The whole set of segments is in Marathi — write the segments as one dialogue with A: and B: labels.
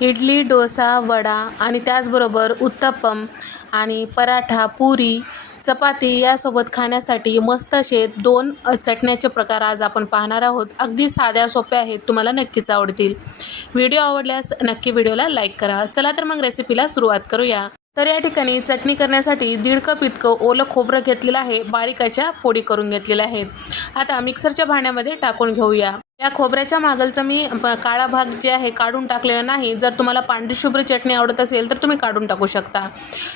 A: इडली डोसा वडा आणि त्याचबरोबर उत्तप्पम आणि पराठा पुरी चपाती यासोबत खाण्यासाठी मस्त असे दोन चटण्याचे प्रकार आज आपण पाहणार आहोत. अगदी साध्या सोप्या आहेत. तुम्हाला नक्कीच आवडतील. व्हिडिओ आवडल्यास नक्की व्हिडिओला लाईक करा. चला तर मग रेसिपीला सुरुवात करूया. तर या ठिकाणी चटणी करण्यासाठी दीड कप इतकं ओलं खोबरं घेतलेलं आहे. बारीकाच्या फोडी करून घेतलेल्या आहेत. आता मिक्सरच्या भांड्यामध्ये टाकून घेऊया. या खोबऱ्याच्या मागलचा मी काळा भाग जे आहे काढून टाकलेला नाही. जर तुम्हाला पांढरी शुभ्र चटणी आवडत असेल तर तुम्ही काढून टाकू शकता.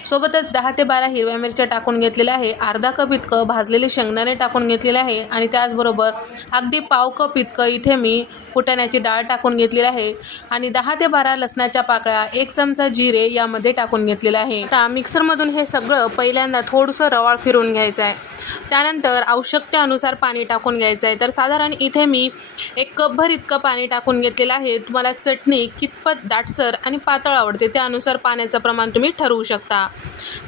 A: सोबतच दहा ते बारा हिरव्या मिरच्या टाकून घेतलेल्या आहे. अर्धा कप इतकं भाजलेले शेंगदाणे टाकून घेतलेले आहे. आणि त्याचबरोबर अगदी पाव कप इतकं इथे मी फुटाण्याची डाळ टाकून घेतलेली आहे. आणि दहा ते बारा लसणाच्या पाकळ्या एक चमचा जिरे यामध्ये टाकून घेतलेलं आहे. आता मिक्सरमधून हे सगळं पहिल्यांदा थोडंसं रवाळ फिरून घ्यायचं आहे. त्यानंतर आवश्यकतेनुसार पाणी टाकून घ्यायचं आहे तर साधारण इथे मी एक कपभर इतकं पाणी टाकून घेतलेलं आहे. तुम्हाला चटणी कितपत दाटसर आणि पातळ आवडते त्यानुसार पाण्याचं प्रमाण तुम्ही ठरवू शकता.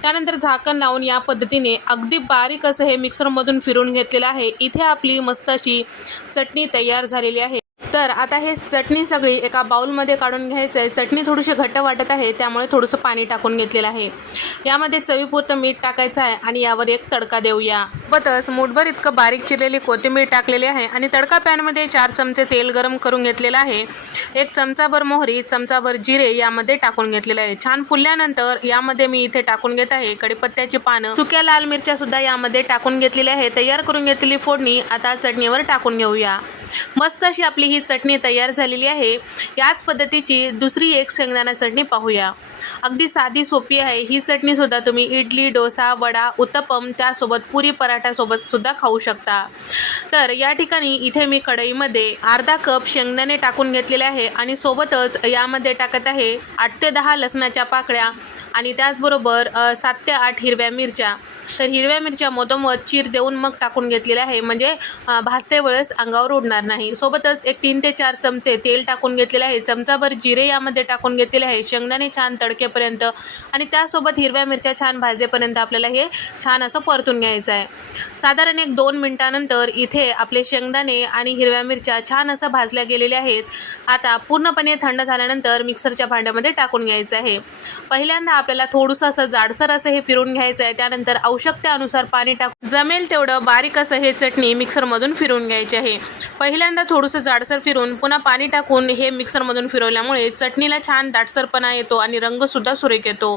A: त्यानंतर झाकण लावून या पद्धतीने अगदी बारीक असं हे मिक्सरमधून फिरून घेतलेलं आहे. इथे आपली मस्त अशी चटणी तयार झालेली आहे. तर आता हे चटणी सगळी एका बाउलमध्ये काढून घ्यायचं आहे. चटणी थोडीशी घट्ट वाटत आहे त्यामुळे थोडंसं पाणी टाकून घेतलेलं आहे. यामध्ये चवीपुरतं मीठ टाकायचं आहे आणि यावर एक तडका देऊया. सोबतच मुठभर इतकं बारीक चिरलेली कोथिंबीर टाकलेली आहे आणि तडका पॅनमध्ये चार चमचे तेल गरम करून घेतलेलं आहे. एक चमचाभर मोहरी चमचाभर जिरे यामध्ये टाकून घेतलेलं आहे. छान फुलल्यानंतर यामध्ये मी इथे टाकून घेत आहे कडीपत्त्याची पानं. सुक्या लाल मिरच्या सुद्धा यामध्ये टाकून घेतलेल्या आहे तयार करून घेतलेली फोडणी आता चटणीवर टाकून घेऊया. मस्त अशी आपली ही चटणी तयार झालेली आहे. याच पद्धतीची दुसरी एक शेंगदाणा चटणी पाहूया. अगदी साधी सोपी आहे. ही चटणी सुद्धा तुम्ही इडली डोसा वडा उत्तपम त्यासोबत पुरी पराठ्यासोबत सुद्धा खाऊ शकता. तर या ठिकाणी इथे मी कढईमध्ये अर्धा कप शेंगदाणे टाकून घेतलेले आहे आणि सोबतच यामध्ये टाकत आहे आठ ते दहा लसणाच्या पाकळ्या आणि त्याचबरोबर सात ते आठ हिरव्या मिरच्या. तर हिरव्या मिरच्या मधोमध चीर देऊन मग टाकून घेतलेल्या आहे. म्हणजे भाजते वेळेस अंगावर उडणार नाही. सोबतच एक तीन ते चार चमचे तेल टाकून घेतलेले आहे. चमचाभर जिरे यामध्ये टाकून घेतलेले आहे. शेंगदाणे छान तडकेपर्यंत आणि त्यासोबत हिरव्या मिरच्या छान भाजेपर्यंत आपल्याला हे छान असं परतून घ्यायचं आहे. साधारण एक दोन मिनटानंतर इथे आपले शेंगदाणे आणि हिरव्या मिरच्या छान असं भाजल्या गेलेल्या आहेत. आता पूर्णपणे थंड झाल्यानंतर मिक्सरच्या भांड्यामध्ये टाकून घ्यायचं आहे. पहिल्यांदा आपल्याला थोडंसं असं जाडसर असं हे फिरून घ्यायचं आहे त्यानंतर आवश्यकतेनुसार पाणी टाकून जमेल तेवढं बारीक असं हे चटणी मिक्सरमधून फिरून घ्यायची आहे. पहिल्यांदा थोडंसं जाडसर फिरून पुन्हा पाणी टाकून हे मिक्सरमधून फिरवल्यामुळे चटणीला छान दाटसरपणा येतो आणि रंगसुद्धा सुरेख येतो.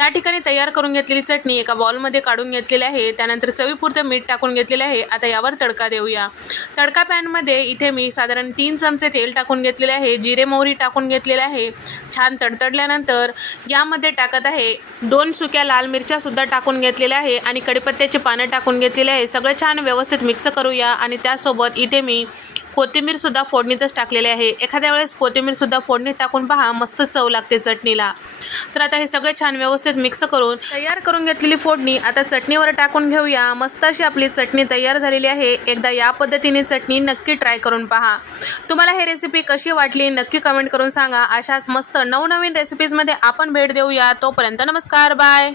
A: या ठिकाणी तयार करून घेतलेली चटणी एका बॉलमध्ये काढून घेतलेली आहे. त्यानंतर चवीपुरतं मीठ टाकून घेतलेले आहे. आता यावर तडका देऊया. तडका पॅनमध्ये इथे मी साधारण तीन चमचे तेल टाकून घेतलेले आहे. जिरे मोहरी टाकून घेतलेले आहे. छान तडतडल्यानंतर यामध्ये टाकत आहे. दोन सुक्या लाल मिरच्या सुद्धा टाकून घेतलेल्या आहे आणि कडीपत्त्याची पानं टाकून घेतलेले आहे. सगळं छान व्यवस्थित मिक्स करूया आणि त्यासोबत इथे मी कोथिंबीर सुद्धा फोडणीतच टाकलेली आहे. एखाद्या वेळेस कोथिंबीर सुद्धा फोडणीत टाकून पहा मस्त चव लागते चटणीला. तर आता हे सगळे छान व्यवस्थित मिक्स करून तयार करून घेतलेली फोडणी आता चटणीवर टाकून घेऊया. मस्त अशी आपली चटणी तयार झालेली आहे. एकदा या पद्धतीने चटणी नक्की ट्राय करून पहा. तुम्हाला हे रेसिपी कशी वाटली नक्की कमेंट करून सांगा. अशाच मस्त नवनवीन रेसिपीजमध्ये आपण भेट देऊया. तोपर्यंत नमस्कार. बाय